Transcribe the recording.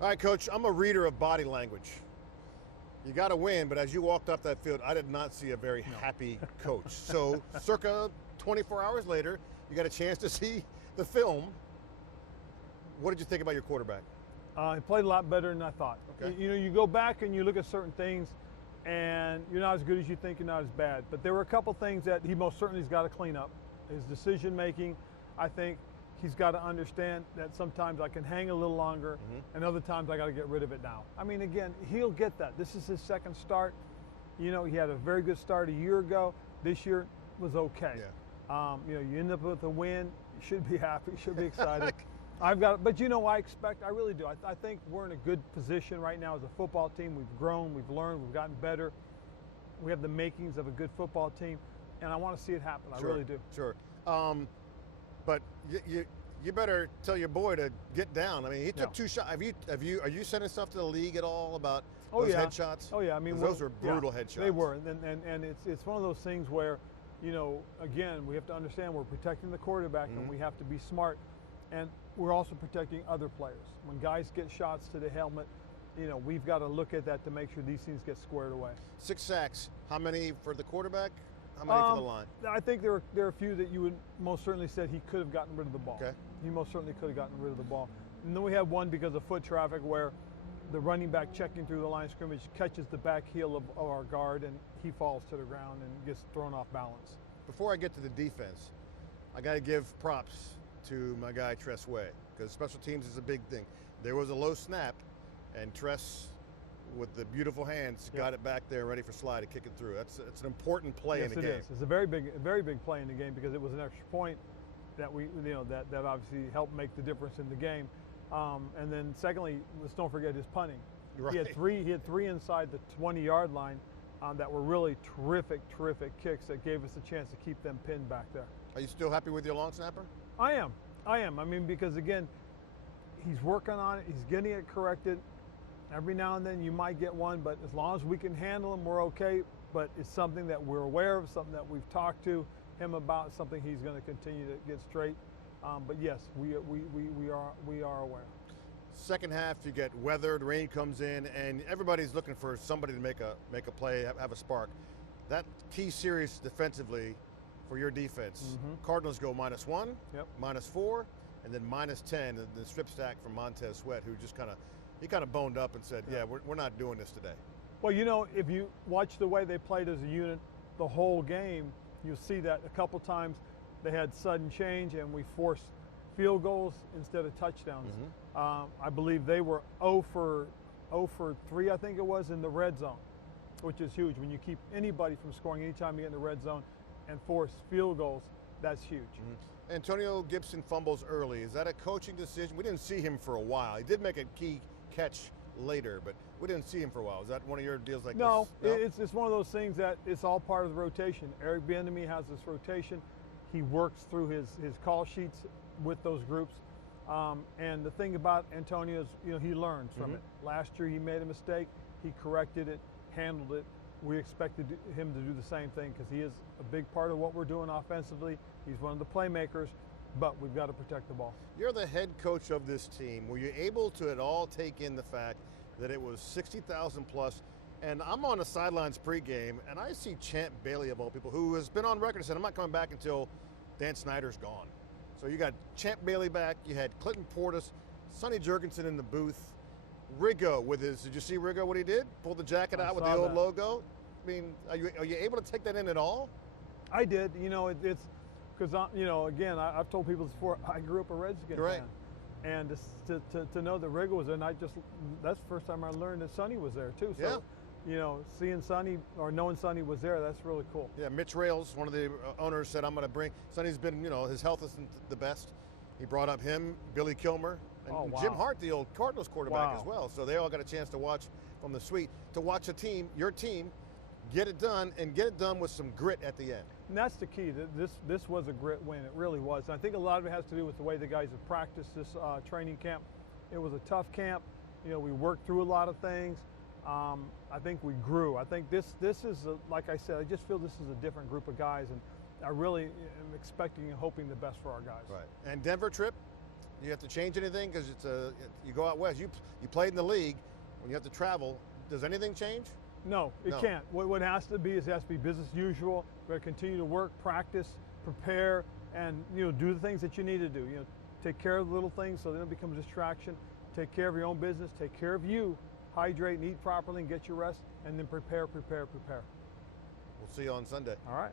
All right, Coach, I'm a reader of body language. You got to win, but as you walked off that field, I did not see a very happy coach. So, circa 24 hours later, you got a chance to see the film. What did you think about your quarterback? He played a lot better than I thought. Okay. You go back and you look at certain things, and you're not as good as you think, you're not as bad. But there were a couple things that he most certainly has got to clean up. His decision making, I think he's got to understand that sometimes I can hang a little longer, and other times I got to get rid of it now. I mean, again, he'll get that. This is his second start. You know, he had a very good start a year ago. This year was okay. Yeah. You end up with a win. You should be happy. You should be excited. I really do. I think we're in a good position right now as a football team. We've grown, we've learned, we've gotten better. We have the makings of a good football team, and I want to see it happen. I really do. Sure. But you better tell your boy to get down. I mean, he took 2 shots. Are you sending stuff to the league at all about those headshots? Oh yeah. I mean, those were brutal headshots. They were, and it's one of those things where, again, we have to understand we're protecting the quarterback, and we have to be smart, and we're also protecting other players. When guys get shots to the helmet, we've got to look at that to make sure these things get squared away. 6 sacks. How many for the quarterback? How many for the line? I think there are a few that you would most certainly said he could have gotten rid of the ball. Okay. He most certainly could have gotten rid of the ball. And then we had one because of foot traffic where the running back checking through the line of scrimmage catches the back heel of our guard, and he falls to the ground and gets thrown off balance. Before I get to the defense, I got to give props to my guy Tress Way, because special teams is a big thing. There was a low snap, and Tress, with the beautiful hands, got it back there ready for Sly to kick it through. It's an important play in the game. Yes, it is. It's a very big play in the game because it was an extra point that that obviously helped make the difference in the game. And then secondly, let's don't forget his punting. Right. He had three inside the 20-yard line that were really terrific kicks that gave us a chance to keep them pinned back there. Are you still happy with your long snapper? I am. I mean, because again, he's working on it. He's getting it corrected. Every now and then you might get one, but as long as we can handle him, we're okay. But it's something that we're aware of, something that we've talked to him about, something he's going to continue to get straight. But yes, we are aware. Second half, you get weathered, rain comes in, and everybody's looking for somebody to make a play, have a spark. That key series defensively for your defense, Cardinals go -1, -4, and then -10, and the strip stack from Montez Sweat, who just kind of boned up and said, we're not doing this today. Well, if you watch the way they played as a unit the whole game, you'll see that a couple times they had sudden change and we forced field goals instead of touchdowns. I believe they were 0 for 3, I think it was, in the red zone, which is huge. When you keep anybody from scoring anytime you get in the red zone and force field goals, that's huge. Antonio Gibson fumbles early. Is that a coaching decision? We didn't see him for a while. He did make a key catch later, but we didn't see him for a while. Is that one of your deals like this? No, it's one of those things that it's all part of the rotation. Eric Bieniemy has this rotation. He works through his call sheets with those groups. And the thing about Antonio is, he learns from it. Last year he made a mistake. He corrected it, handled it. We expected him to do the same thing because he is a big part of what we're doing offensively. He's one of the playmakers, but we've got to protect the ball. You're the head coach of this team. Were you able to at all take in the fact that it was 60,000 plus? And I'm on the sidelines pregame, and I see Champ Bailey, of all people, who has been on record and said, I'm not coming back until Dan Snyder's gone. So you got Champ Bailey back. You had Clinton Portis, Sonny Jurgensen in the booth. Riggo with his, did you see Riggo what he did? Pulled the jacket out with the old logo? I mean, are you able to take that in at all? I did. It's because, again, I've told people this before, I grew up a Redskins fan. And to know that Riggo was there, and that's the first time I learned that Sonny was there too. So, seeing Sonny or knowing Sonny was there, that's really cool. Yeah, Mitch Rales, one of the owners, said, I'm going to bring, Sonny's been, his health isn't the best. He brought up him, Billy Kilmer, and Jim Hart, the old Cardinals quarterback as well. So they all got a chance to watch from the suite, to watch your team, get it done, and get it done with some grit at the end. And that's the key. This was a grit win. It really was. And I think a lot of it has to do with the way the guys have practiced this training camp. It was a tough camp. We worked through a lot of things. I think we grew. I think this is, like I said, I just feel this is a different group of guys, and I really am expecting and hoping the best for our guys. Right. And Denver trip? You have to change anything because you go out west. You played in the league. When you have to travel, does anything change? No, it can't. What has to be is it has to be business as usual. We're going to continue to work, practice, prepare, and do the things that you need to do. Take care of the little things so they don't become a distraction. Take care of your own business. Take care of you. Hydrate and eat properly and get your rest, and then prepare. We'll see you on Sunday. All right.